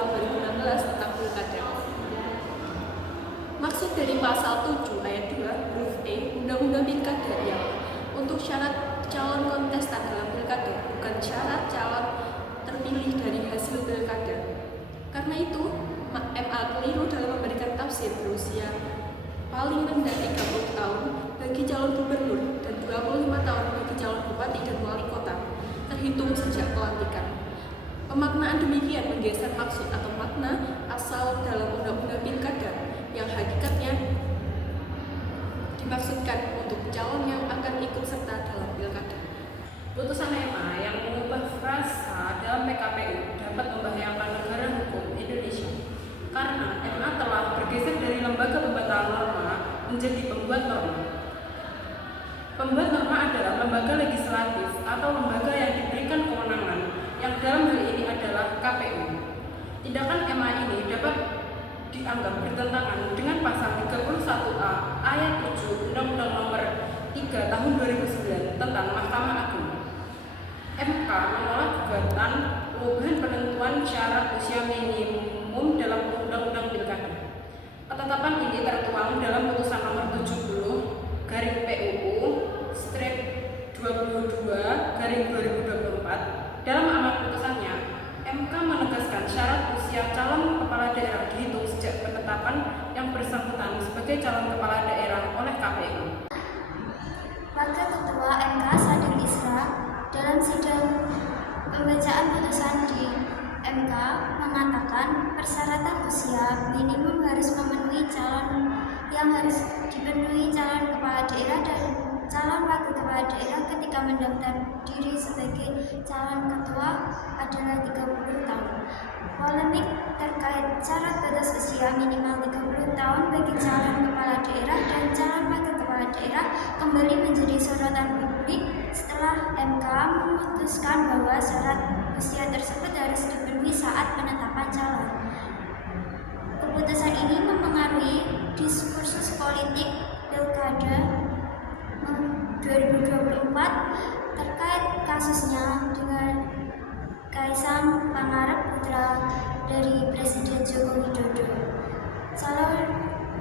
tahun 2016 tentang Pilkada. Maksud dari pasal 7 ayat 2 huruf E Undang-Undang Pilkada yang untuk syarat calon kontestan dalam Pilkada bukan syarat calon terpilih dari hasil Pilkada. Karena itu, MA keliru dalam memberikan tafsir berusia paling rendah 30 tahun bagi calon gubernur dan 25 tahun bagi calon bupati dan wali kota, terhitung sejak pelantikan. Pemaknaan demikian menggeser maksud atau makna asal dalam Undang-Undang Pilkada yang hakikatnya dimaksudkan untuk calon yang akan ikut serta dalam Pilkada. Putusan MA yang mengubah frasa dalam PKPU dapat membahayakan negara hukum Indonesia karena MA telah bergeser dari lembaga pembatal norma menjadi pembuat norma. Pembuat norma adalah lembaga legislatif atau lembaga yang diberikan kewenangan yang dalam hal ini adalah KPU. Tindakan MA ini dapat dianggap bertentangan dengan pasal 31A ayat 7 Undang-Undang Nomor 3 Tahun 2009 tentang Mahkamah Agung. MK menolak gugatan pengubahan penentuan syarat usia minimum dalam Undang-Undang Pilkada. Ketetapan ini tertuang dalam Putusan Nomor 70 PUU strip 22/2024. Dalam amat putusannya, MK menegaskan syarat usia calon kepala daerah dihitung sejak penetapan yang bersangkutan sebagai calon kepala daerah oleh KPU. Wakil Ketua MK Sadik Isra dalam sidang pembacaan putusan di MK mengatakan persyaratan usia minimum harus memenuhi calon yang harus dipenuhi calon kepala daerah dan calon wakil kepala daerah ketika mendaftar diri sebagai calon ketua adalah 30 tahun. Polemik terkait syarat batas usia minimal 30 tahun bagi calon kepala daerah dan calon wakil kepala daerah kembali menjadi sorotan publik setelah MK memutuskan bahwa syarat usia tersebut harus dipenuhi saat penetapan calon. Keputusan ini mempengaruhi diskursus politik Pilkada 2024 terkait kasusnya dengan Kaisang Pangarep, putra dari Presiden Joko Widodo, calon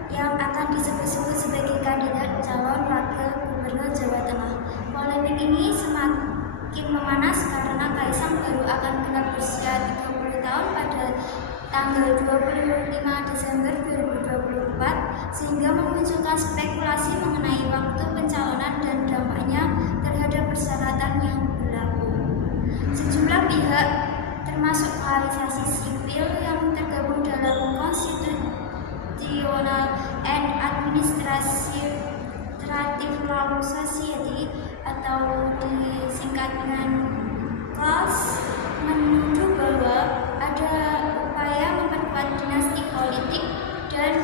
yang akan disebut-sebut sebagai kandidat calon wakil gubernur Jawa Tengah. Polemik ini semakin memanas karena Kaisang baru akan genap berusia 30 tahun pada tanggal 25 Desember 2024 sehingga memunculkan spekulasi mengenai waktu pencalonan dan dampaknya terhadap persyaratan yang berlaku. Sejumlah pihak termasuk koalisasi sipil yang tergabung dalam Constitutional and Administrative Law Society atau disingkat dengan CLAS menuduh bahwa ada upaya memperkuat dinasti politik dan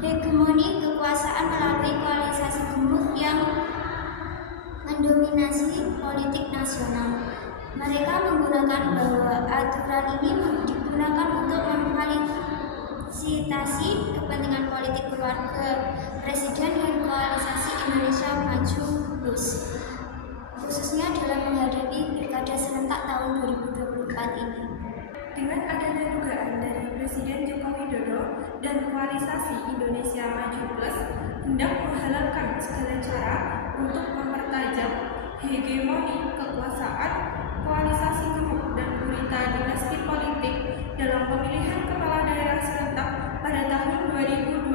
hegemoni kekuasaan melalui koalisasi gemuk yang mendominasi politik nasional. Mereka menggunakan bahwa aturan ini digunakan untuk memfasilitasi kepentingan politik keluarga presiden dan koalisasi Indonesia Maju Plus, khususnya dalam menghadapi Pilkada serentak tahun 2024 ini. Dengan adanya dugaan dari Presiden Joko Widodo dan koalisasi Indonesia Maju Plus hendak menghalalkan segala cara untuk mempertajam hegemoni kekuasaan, koalisasi gemuk dan gurita dinasti politik dalam pemilihan kepala daerah serentak pada tahun 2024.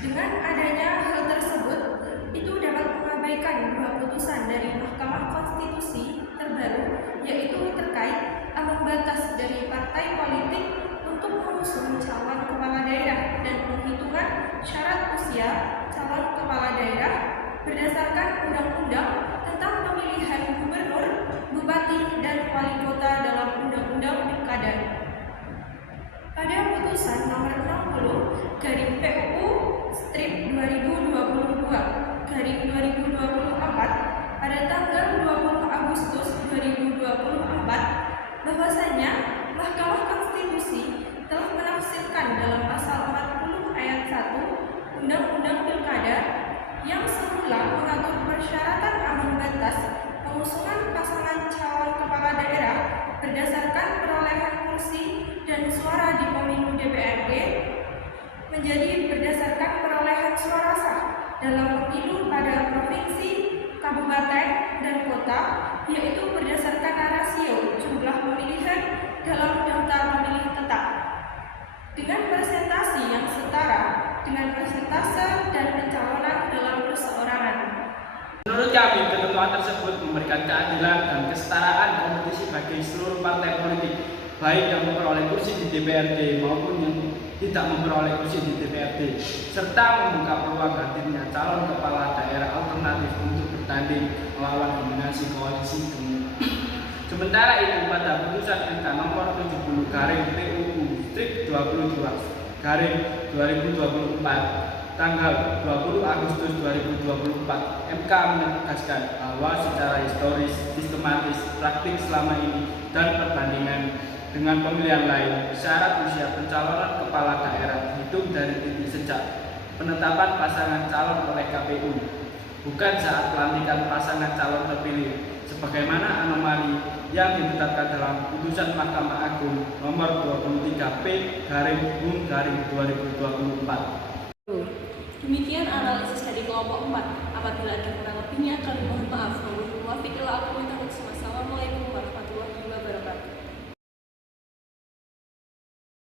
Dengan adanya hal tersebut, itu dapat mengabaikan dua putusan dari Mahkamah Konstitusi terbaru, yaitu terkait ambang batas dari partai politik untuk mengusung calon kepala daerah dan penghitungan syarat usia calon kepala daerah berdasarkan Undang-Undang tentang Pemilihan Gubernur, Bupati, dan Wali Kota dalam Undang-Undang Pilkada. Pada putusan nomor 60 PUU strip 2022/2024 pada tanggal 20 Agustus 2024 bahwasanya Mahkamah Konstitusi telah menafsirkan dalam pasal 40 ayat 1 Undang-Undang Pilkada yang semula mengatur persyaratan ambang batas pengusungan pasangan calon kepala daerah berdasarkan perolehan kursi menjadi berdasarkan perolehan suara sah dalam pemilu pada provinsi, kabupaten, dan kota, yaitu berdasarkan rasio jumlah pemilihan dalam daftar pemilih tetap dengan presentasi yang setara dengan persentase dan pencalonan dalam perseorangan. Menurut kami, ketentuan tersebut memberikan keadilan dan kesetaraan kompetisi bagi seluruh partai politik, baik yang memperoleh kursi di DPRD maupun yang tidak memperoleh kursi di DPRD, serta membuka peluang hadirnya calon kepala daerah alternatif untuk bertanding melawan dominasi koalisi gemuk. Sementara itu, pada putusan MK nomor 70 garing PUU Strip 22 garing 2024 tanggal 20 Agustus 2024, MK menegaskan bahwa secara historis, sistematis, praktik selama ini, dan perbandingan dengan pemilihan lain, syarat usia pencalonan kepala daerah dihitung dari titik sejak penetapan pasangan calon oleh KPU, bukan saat pelantikan pasangan calon terpilih, sebagaimana anomali yang ditetapkan dalam putusan Mahkamah Agung nomor 23P/Bung/2024. Demikian analisis dari kelompok 4. Apabila ada kurang lebihnya, kami mohon maaf. Wabillahi taufiq wal hidayah. Wassalamualaikum